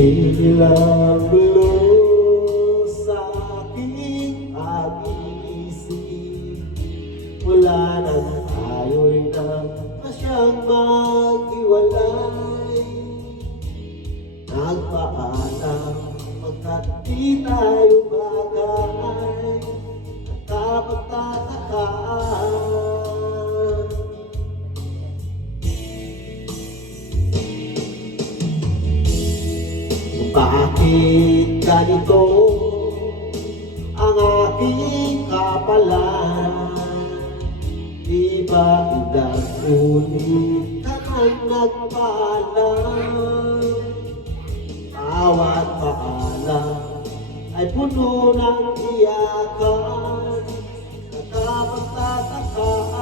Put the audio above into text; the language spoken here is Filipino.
Ilang gulo sa aking pag-iisip, mula na tayo'y nagpasyang maghiwalay. Nagpaalam pagkat di tayo bagay, nagkapagtatakaan. Bakit ganito ang aking kapalan? Di ba ilang ulit ka nang nagpaalam? Bawat paalam ay puno ng iyakan, nakapagtatakaan.